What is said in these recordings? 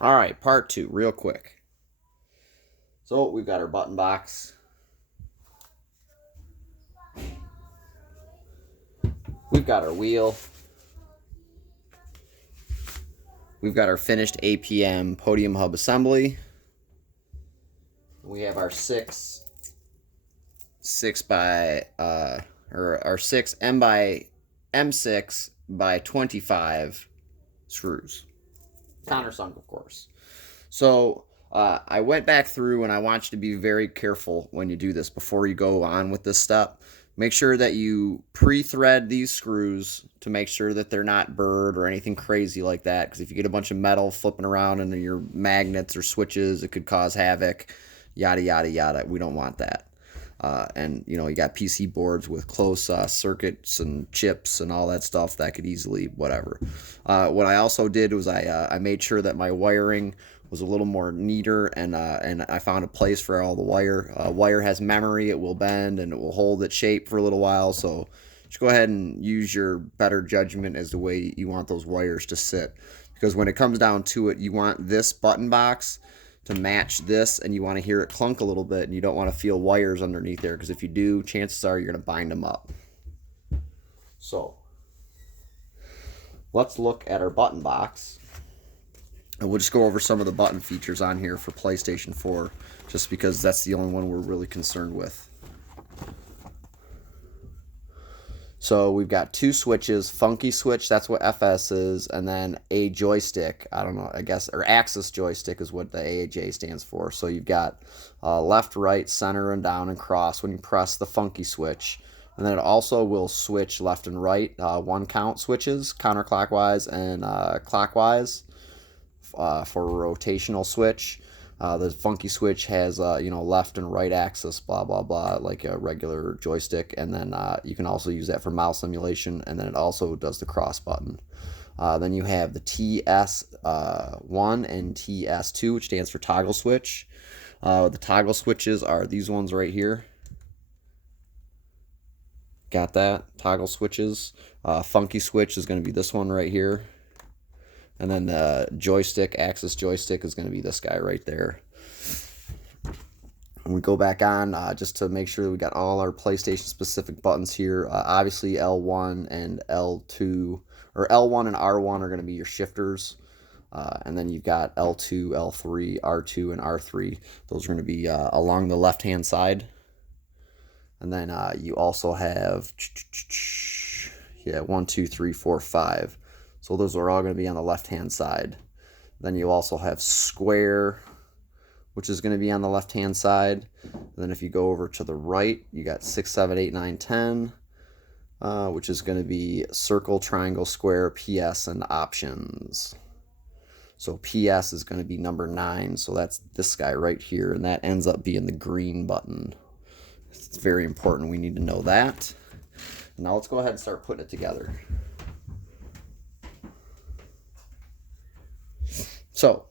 All right, part 2, real quick. So we've got our button box. We've got our wheel. We've got our finished APM Podium Hub assembly. We have our 6 by our 6 M6 by 25 screws. Countersunk, of course. So I went back through, and I want you to be very careful when you do this before you go on with this step. Make sure that you pre-thread these screws to make sure that they're not burred or anything crazy like that, because if you get a bunch of metal flipping around into your magnets or switches, it could cause havoc, yada, yada, yada. We don't want that. And, you know, you got PC boards with close circuits and chips and all that stuff that could easily, whatever. What I also did was I made sure that my wiring was a little more neater, and I found a place for all the wire. Wire has memory, it will bend, and it will hold its shape for a little while, so just go ahead and use your better judgment as the way you want those wires to sit. Because when it comes down to it, you want this button box to match this, and you want to hear it clunk a little bit, and you don't want to feel wires underneath there, because if you do, chances are you're going to bind them up. So let's look at our button box, and we'll just go over some of the button features on here for PlayStation 4, just because that's the only one we're really concerned with. So we've got 2 switches, funky switch, that's what FS is, and then a joystick, I don't know, I guess, or axis joystick is what the AJ stands for. So you've got left, right, center, and down, and cross when you press the funky switch. And then it also will switch left and right, 1 count switches, counterclockwise and clockwise for a rotational switch. The funky switch has, left and right axis, blah, blah, blah, like a regular joystick. And then you can also use that for mouse emulation. And then it also does the cross button. Then you have the TS1 and TS2, which stands for toggle switch. The toggle switches are these ones right here. Got that? Toggle switches. Funky switch is going to be this one right here. And then the joystick, axis joystick, is going to be this guy right there. And we go back on just to make sure that we got all our PlayStation specific buttons here. Obviously L1 and L2, or L1 and R1 are going to be your shifters. And then you've got L2, L3, R2, and R3. Those are going to be along the left-hand side. And then you also have 1, 2, 3, 4, 5. So those are all going to be on the left-hand side. Then you also have square, which is going to be on the left-hand side. And then if you go over to the right, you got 6, 7, 8, 9, 10, which is going to be circle, triangle, square, PS, and options. So PS is going to be number 9, so that's this guy right here, and that ends up being the green button. It's very important. We need to know that. Now let's go ahead and start putting it together. So,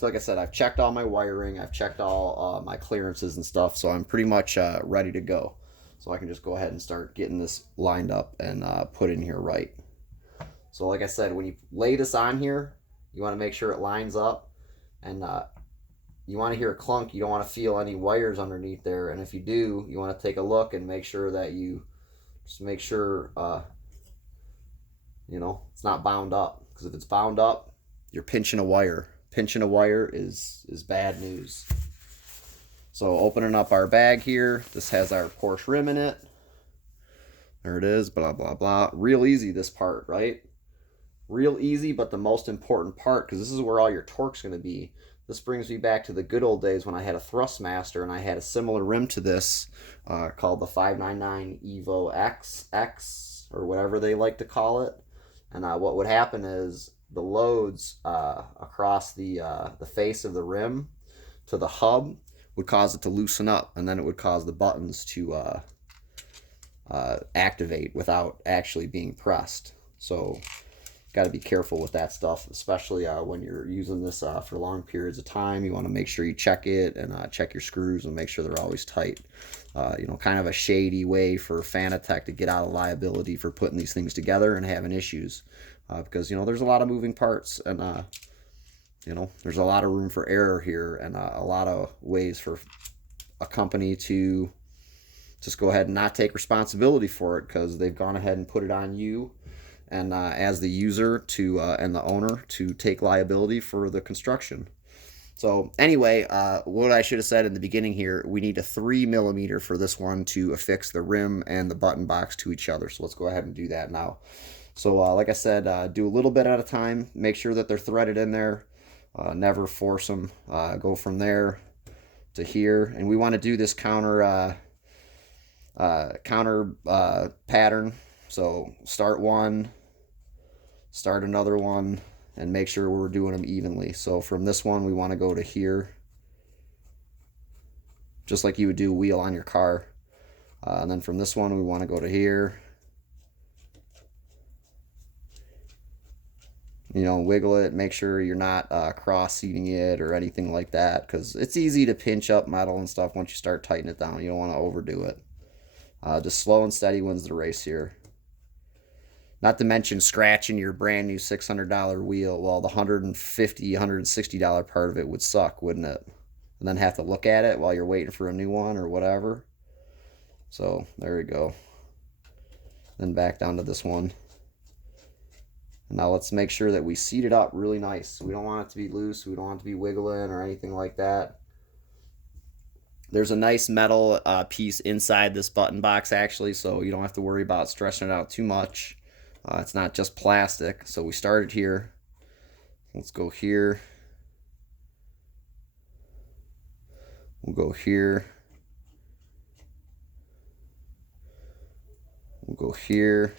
like I said, I've checked all my wiring, I've checked all my clearances and stuff, so I'm pretty much ready to go. So I can just go ahead and start getting this lined up and put in here right. So like I said, when you lay this on here, you want to make sure it lines up, and you want to hear a clunk. You don't want to feel any wires underneath there, and if you do, you want to take a look and make sure that you just make sure it's not bound up, because if it's bound up, you're pinching a wire. Pinching a wire is bad news. So opening up our bag here, this has our Porsche rim in it. There it is, blah, blah, blah. Real easy, this part, right? Real easy, but the most important part, because this is where all your torque's going to be. This brings me back to the good old days when I had a Thrustmaster, and I had a similar rim to this called the 599 Evo XX, or whatever they like to call it. And what would happen is the loads across the face of the rim to the hub would cause it to loosen up, and then it would cause the buttons to activate without actually being pressed. So got to be careful with that stuff, especially when you're using this for long periods of time. You want to make sure you check it and check your screws and make sure they're always tight. Kind of a shady way for Fanatec to get out of liability for putting these things together and having issues, because there's a lot of moving parts, and You know, there's a lot of room for error here, and a lot of ways for a company to just go ahead and not take responsibility for it because they've gone ahead and put it on you and as the user to and the owner to take liability for the construction. So anyway, what I should have said in the beginning here, we need a 3mm for this one to affix the rim and the button box to each other. So let's go ahead and do that now. So like I said, do a little bit at a time. Make sure that they're threaded in there. Never force them. Go from there to here. And we want to do this counter pattern. So start one, start another one, and make sure we're doing them evenly. So from this one, we want to go to here, just like you would do a wheel on your car. And then from this one, we want to go to here. You know, wiggle it, make sure you're not cross-seating it or anything like that, because it's easy to pinch up metal and stuff once you start tightening it down. You don't want to overdo it. Just slow and steady wins the race here. Not to mention scratching your brand new $600 wheel. Well, the $150, $160 part of it would suck, wouldn't it? And then have to look at it while you're waiting for a new one or whatever. So there we go. Then back down to this one. And now let's make sure that we seat it up really nice. We don't want it to be loose. We don't want it to be wiggling or anything like that. There's a nice metal piece inside this button box actually, so you don't have to worry about stretching it out too much. It's not just plastic. So we started here. Let's go here. We'll go here. We'll go here.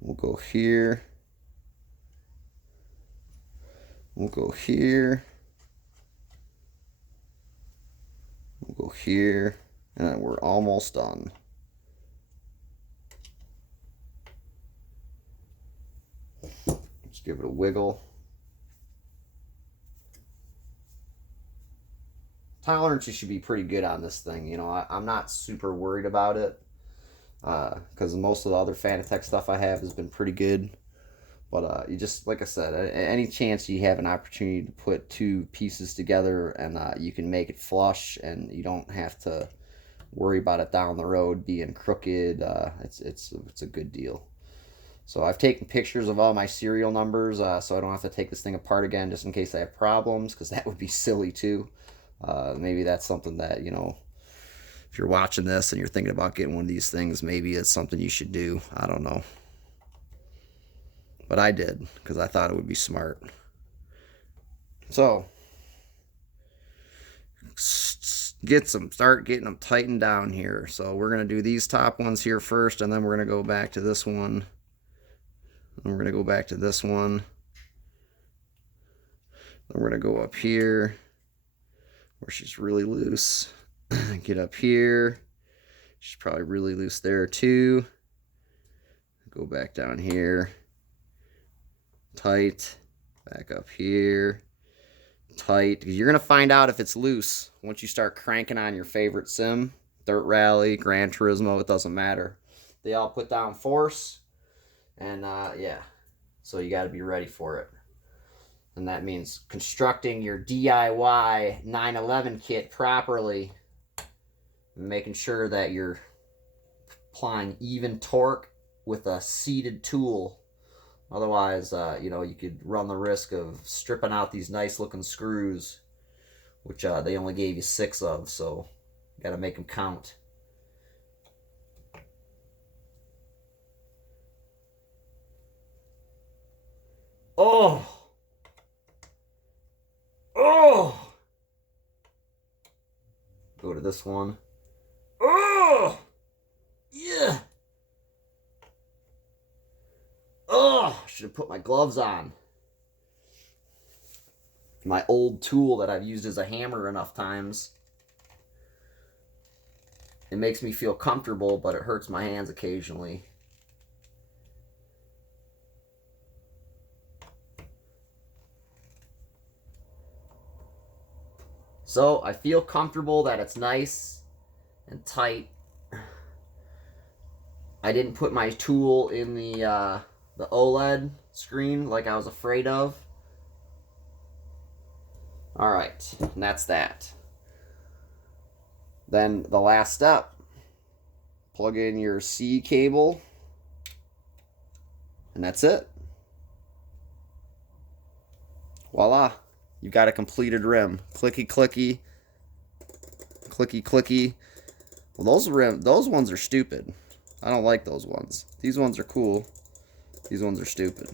We'll go here. We'll go here. We'll go here. And then we're almost done. Just give it a wiggle. Tolerances should be pretty good on this thing. You know, I'm not super worried about it because most of the other Fanatec stuff I have has been pretty good. But you just, like I said, any chance you have an opportunity to put two pieces together and you can make it flush and you don't have to worry about it down the road being crooked, it's a good deal. So I've taken pictures of all my serial numbers so I don't have to take this thing apart again just in case I have problems, because that would be silly too. Maybe that's something that, you know, if you're watching this and you're thinking about getting one of these things, maybe it's something you should do. I don't know. But I did, because I thought it would be smart. So, start getting them tightened down here. So we're going to do these top ones here first, and then we're going to go back to this one. And we're going to go back to this one. Then we're going to go up here, where she's really loose. Get up here. She's probably really loose there too. Go back down here. Tight. Back up here. Tight. You're going to find out if it's loose once you start cranking on your favorite sim. Dirt Rally, Gran Turismo, it doesn't matter. They all put down force. And yeah. So you got to be ready for it. And that means constructing your DIY 911 kit properly. And making sure that you're applying even torque with a seated tool. Otherwise, you know, you could run the risk of stripping out these nice looking screws, which they only gave you 6 of, so you got to make them count. Oh! Oh! Go to this one. Oh! Yeah! Oh, should have put my gloves on. My old tool that I've used as a hammer enough times. It makes me feel comfortable, but it hurts my hands occasionally. So I feel comfortable that it's nice and tight. I didn't put my tool in the the OLED screen like I was afraid of. All right, and that's that. Then the last step, plug in your C cable, and that's it. Voila, you've got a completed rim. Clicky, clicky, clicky, clicky. Well, those ones are stupid. I don't like those ones. These ones are cool. These ones are stupid.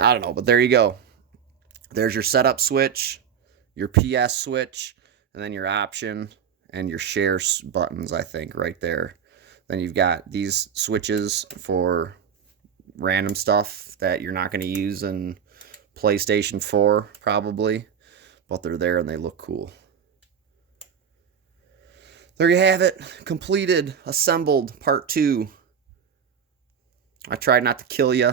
I don't know, but there you go. There's your setup switch, your PS switch, and then your option and your share buttons, I think, right there. Then you've got these switches for random stuff that you're not going to use in PlayStation 4, probably, but they're there and they look cool. There you have it. Completed, assembled, part 2. I tried not to kill you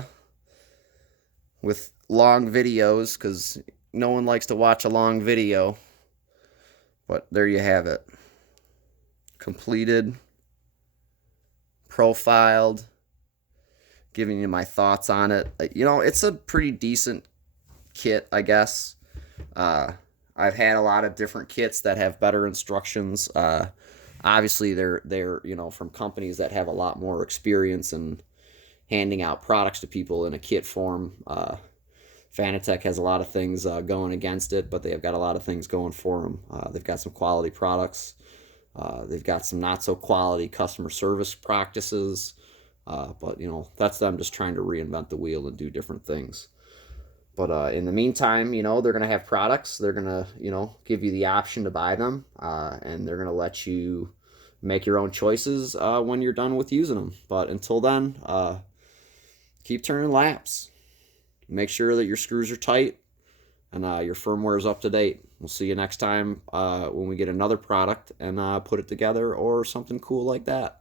with long videos because no one likes to watch a long video. But there you have it. Completed, profiled, giving you my thoughts on it. You know, it's a pretty decent kit, I guess. I've had a lot of different kits that have better instructions. Obviously, they're you know, from companies that have a lot more experience in handing out products to people in a kit form. Fanatec has a lot of things going against it, but they've got a lot of things going for them. They've got some quality products. They've got some not so quality customer service practices. But, you know, that's them just trying to reinvent the wheel and do different things. But in the meantime, you know, they're going to have products. They're going to, you know, give you the option to buy them. And they're going to let you make your own choices when you're done with using them. But until then, keep turning laps. Make sure that your screws are tight and your firmware is up to date. We'll see you next time when we get another product and put it together or something cool like that.